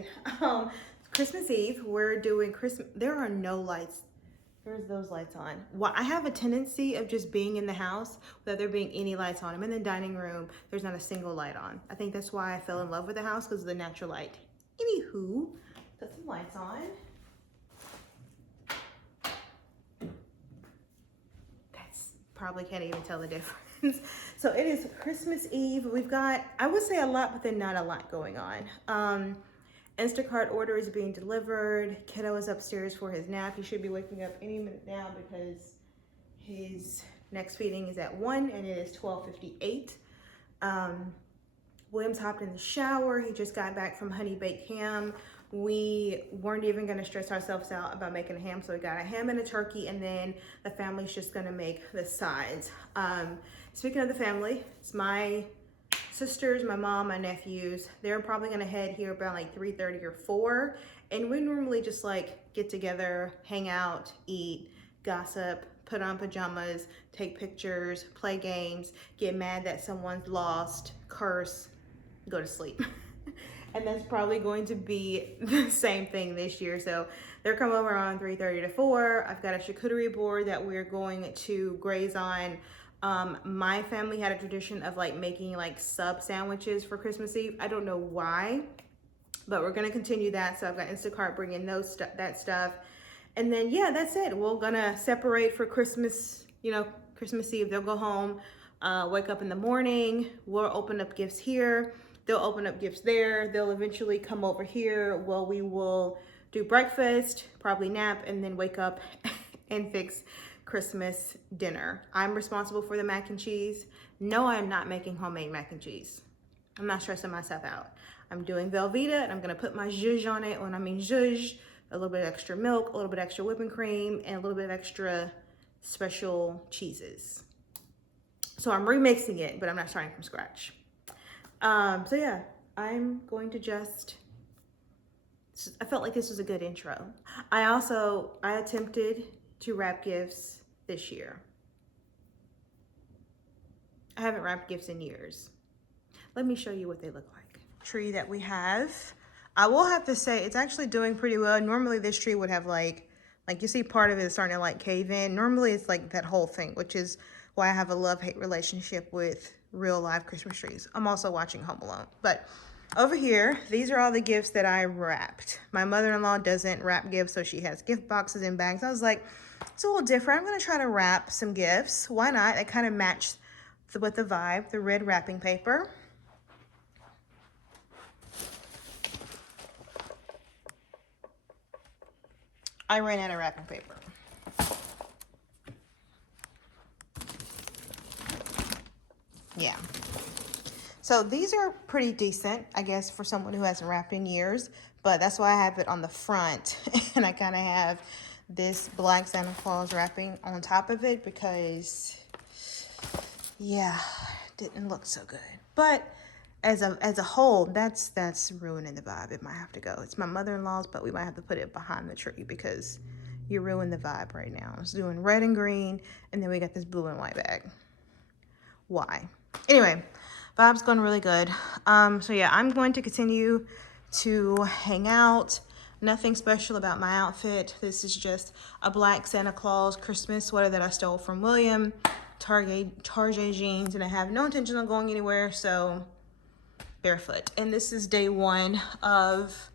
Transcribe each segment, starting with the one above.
excited. Christmas Eve, we're doing Christmas. There are no lights. There's those lights on. Well, I have a tendency of just being in the house without there being any lights on. I'm in the dining room. There's not a single light on. I think that's why I fell in love with the house, because of the natural light. Anywho, put some lights on. That's probably can't even tell the difference. So it is Christmas Eve. We've got, I would say a lot, but then not a lot going on. Instacart order is being delivered. Kiddo is upstairs for his nap. He should be waking up any minute now because his next feeding is at 1 and it is 12:58. William's hopped in the shower. He just got back from honey baked ham. We weren't even gonna stress ourselves out about making a ham, so we got a ham and a turkey, and then the family's just gonna make the sides. Speaking of the family, it's my sisters, my mom, my nephews. They're probably gonna head here about like 3:30 or 4, and we normally just like get together, hang out, eat, gossip, put on pajamas, take pictures, play games, get mad that someone's lost, curse, go to sleep. And that's probably going to be the same thing this year. So they're coming over on 3:30 to 4. I've got a charcuterie board that we're going to graze on. My family had a tradition of like making like sub sandwiches for Christmas Eve. I don't know why, but we're gonna continue that. So I've got Instacart bringing that stuff. And then yeah, that's it. We're gonna separate for Christmas, Christmas Eve. They'll go home, wake up in the morning. We'll open up gifts here. They'll open up gifts there. They'll eventually come over here. Well, we will do breakfast, probably nap, and then wake up and fix Christmas dinner. I'm responsible for the mac and cheese. No, I'm not making homemade mac and cheese. I'm not stressing myself out. I'm doing Velveeta, and I'm gonna put my zhuzh on it. When I mean zhuzh, a little bit of extra milk, a little bit extra whipping cream, and a little bit of extra special cheeses. So I'm remixing it, but I'm not starting from scratch. So yeah, I'm going to I felt like this was a good intro. I attempted to wrap gifts this year. I haven't wrapped gifts in years. Let me show you what they look like. Tree that we have. I will have to say it's actually doing pretty well. Normally this tree would have like you see part of it is starting to like cave in. Normally it's like that whole thing, which is why I have a love-hate relationship with real live Christmas trees. I'm also watching Home Alone. But over here, these are all the gifts that I wrapped. My mother-in-law doesn't wrap gifts, so she has gift boxes and bags. I was like, it's a little different. I'm gonna try to wrap some gifts. Why not? It kind of matched with the vibe, the red wrapping paper. I ran out of wrapping paper. Yeah. So these are pretty decent, I guess, for someone who hasn't wrapped in years, but that's why I have it on the front. And I kind of have this black Santa Claus wrapping on top of it because, yeah, it didn't look so good. But as a whole, that's ruining the vibe. It might have to go. It's my mother-in-law's, but we might have to put it behind the tree because you ruined the vibe right now. It's doing red and green, and then we got this blue and white bag. Why? Anyway, vibe's going really good. So yeah, I'm going to continue to hang out. Nothing special about my outfit. This is just a black Santa Claus Christmas sweater that I stole from William, Target jeans, and I have no intention of going anywhere, so barefoot. And this is day 1 of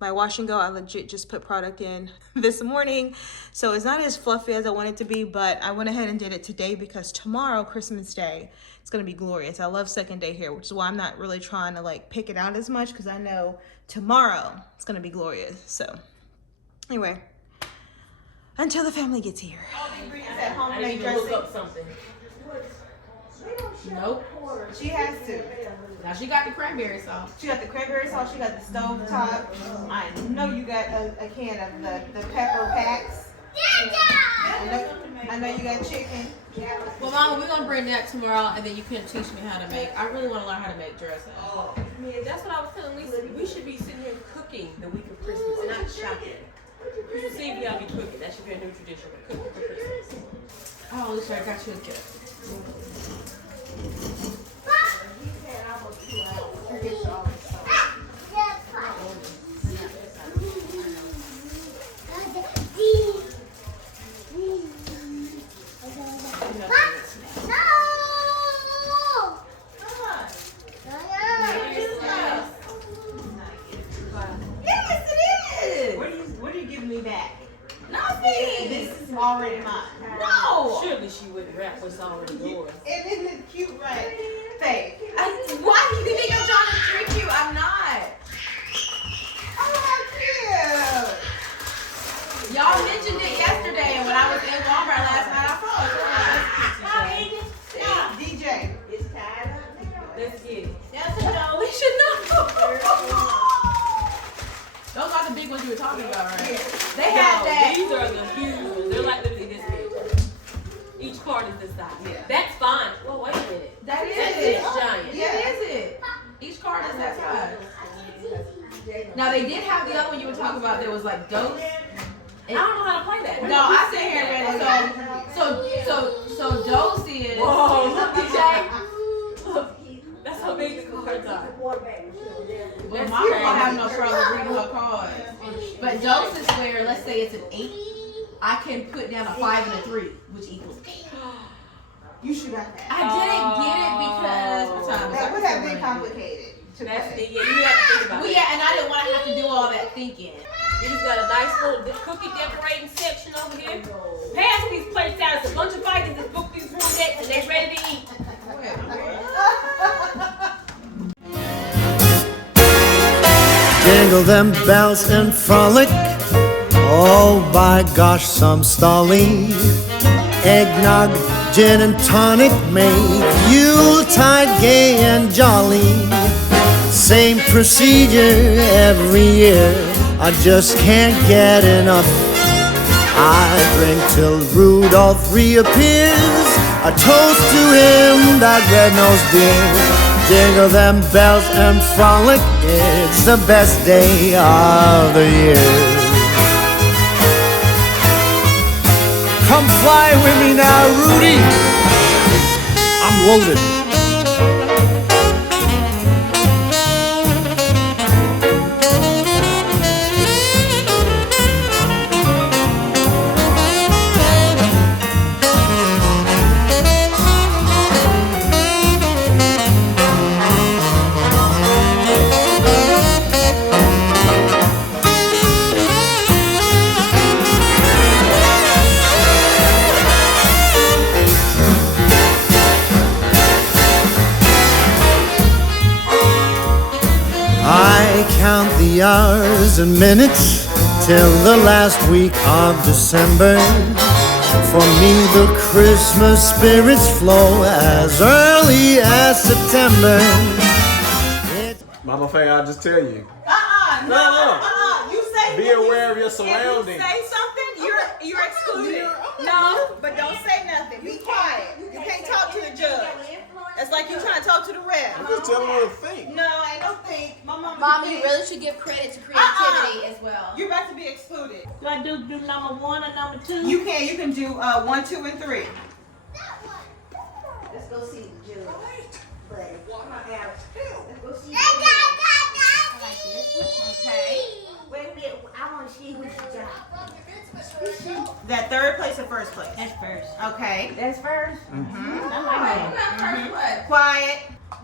my wash and go. I legit just put product in this morning, so it's not as fluffy as I want it to be, but I went ahead and did it today because tomorrow, Christmas Day, it's gonna be glorious. I love second day hair, which is why I'm not really trying to like pick it out as much because I know tomorrow it's gonna be glorious. So anyway, until the family gets here. I need to look up something. Nope. She has to. Now she got the cranberry sauce. She got the cranberry sauce, she got the stove top. I know you got a can of the pepper packs. I know you got chicken. Well, Mama, we're gonna bring that tomorrow, and then you can teach me how to make. I really want to learn how to make dressing. Oh, yeah, that's what I was telling Lisa. We should be sitting here cooking the week of Christmas and not shopping. Christmas Eve, y'all be cooking. That should be a new tradition. We're cooking for Christmas. Oh, Lisa, I got you a gift. nothing. This is already mine. No. Surely she wouldn't wrap what's already yours. And isn't it cute, right? Babe, why do you think I'm trying to trick you? I'm not. Oh, how cute. Y'all mentioned it yesterday, and when I was in Walmart last night, I saw it. DJ. It's tied up. Let's get it. That's a no. We should know. Those are the big ones you were talking about, right? Yeah. They had that. These are the huge ones. They're like literally this big. Each card is this size. Yeah. That's fine. Well, wait a minute. That is That's it. giant. Yeah, that is it. Each card is that size. Now they did have the other one you were talking about. There was like dose. I don't know how to play that. No, I sit here and read it. So dose is. Whoa, look, DJ. Look, that's how big the cards are. Well, mama don't have no trouble reading her cards. But dose is where, let's say it's an 8, I can put down a 5 and a 3, which equals 8. You should have that. I didn't get it because what time is That it? would have been complicated. That's the, yeah, you have to think about Well, it. yeah, and I didn't want to have to do all that thinking. You just got a nice little cookie decorating section over here. Pass these plates out. It's a bunch of Vikings that booked these room decks and they're ready to eat. Jingle them bells and frolic. Oh, by gosh, some stalling. Eggnog, gin and tonic make Yuletide gay and jolly. Same procedure every year, I just can't get enough. I drink till Rudolph reappears, a toast to him, that red-nosed dear. Jingle them bells and frolic, it's the best day of the year. Come fly with me now, Rudy. I'm loaded. I count the hours and minutes till the last week of December. For me the Christmas spirits flow as early as September. Mama Faye, I'll just tell you. No. You say Be aware of your surroundings. If you say something, you're excluded. No, but don't say nothing. Be quiet. You can't talk to the judge. It's like you trying to talk to the ref. I'm just telling her to think. No, I don't think. My mama. Mom, you really should give credit to creativity as well. You're about to be excluded. Do I do number 1 or number 2? You can do 1, 2, and 3. Let's go see the judge. Buddy. Come on, Alex. Let's go see the Okay. Wait a minute. I want to see who's the judge. That third place or first place? That's first. Okay. That's first. I like that. Quiet.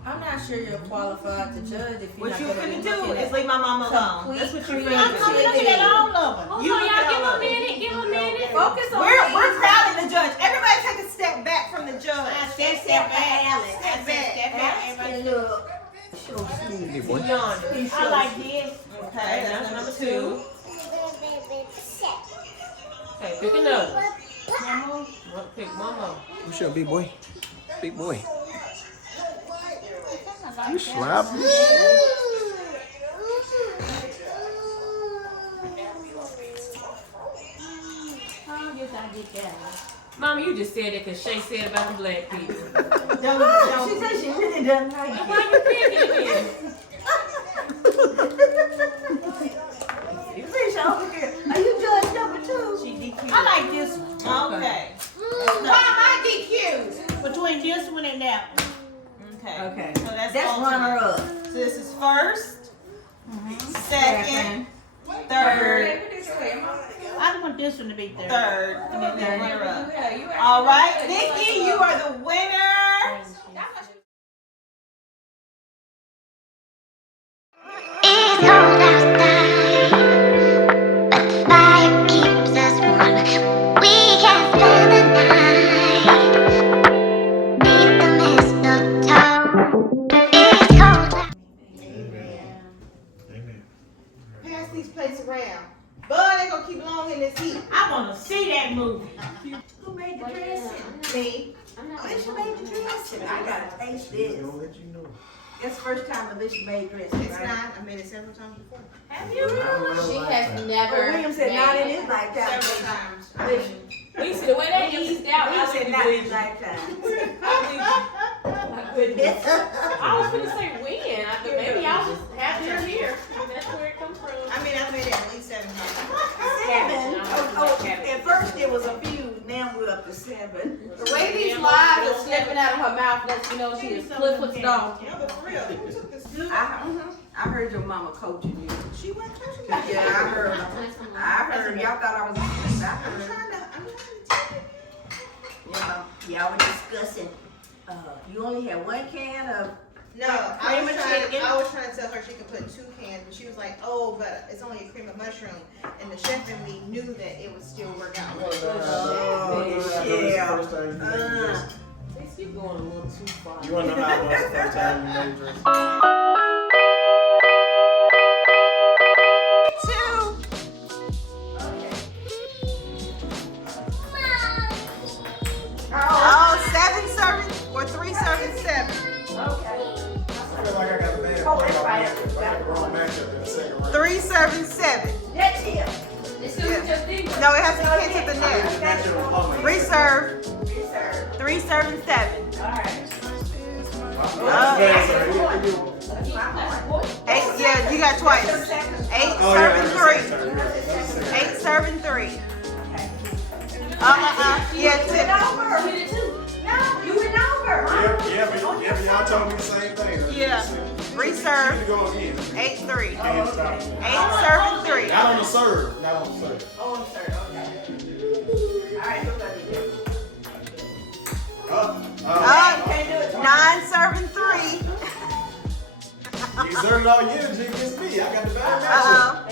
I'm not sure you're qualified to judge if you're What not you gonna finna be do looking is at leave my mama alone. That's what you're creativity. finna do. I'm looking at all of them. You look at all of them. Give a minute. Focus on We're crowding the judge. Everybody take a step back from the judge. Step back, Alex. Step back. Everybody Look. Hey, boy. I like this. Okay, that's number 2. Okay, pick another. Pick one more. What's your big boy? Big boy. You slap me. Oh, yes, I did that. Mama, you just said that because Shay said about the black people. She said she really doesn't like it. Why you picking it then? You fish over here. Are you judge number 2? She DQ. I like this one. Okay. Why am I DQ'd? Between this one and that one. Okay. Okay. So that's Runner alternate. up. So this is first, second, third, I want this one to be third. third, and then the runner up. All right, Nikki, you are the winner. It's cold outside, but the fire keeps us warm. these plates around. Bud, they gonna keep long in this heat. I wanna see that movie. Who made the dressing? Me. Alicia made the dressing. I gotta taste She's this. gonna let you know. That's the first time Alicia made dressing, It's right? not. I made it several times before. Have you really? She has never. But William said not in made- his lifetime. Several times. Alicia. Lisa, the way they eased out, William I said said not in his believe. lifetime. My goodness. Yes. I was gonna say when. I thought maybe I was happier here. That's where it comes from. I mean, I've made it at least 7 times. 7. Oh, at first it was a few, now we're up to 7. The way these lies are slipping out of her mouth lets you know she is Clifford's dog. Yeah, but for real, who took this? I heard your mama coaching you. She went coaching me. Yeah, I heard. I heard. Y'all thought I was asleep. I I'm heard. trying to tell you. Y'all were discussing. You only had 1 can of. No, I was trying to tell her she could put 2 cans, but she was like, "Oh, but it's only a cream of mushroom." And the chef and me knew that it would still work out. Yeah. First time you made dress. Lisa, you going a little too far. You wanna know how it was the first time you made dress? Oh, 7 serving or 3 serving 7. I feel like I got a bad play on me. I got the wrong matchup in the second round. 3 serving 7. That's him. As soon as you just did. No, it has to get to the net. Matchup on me. Reserve. Reserve. 3 serving 7. Alright. Eight. Yeah, you got twice. 8 Oh, serving 3. 8 serving 3. Yeah, You 2. went over. You did too. No, you went over. Yeah, but y'all told me the same thing. Yeah. You Reserve. need to go again. 8-3. Can't stop. 8 serving 3. Not on the serve. Not on the serve. Oh, I'm sorry. Okay. Alright, who's gonna do it? Can't do it. 9 serving 3. You exerted all your energy against me. I got the bad matchup.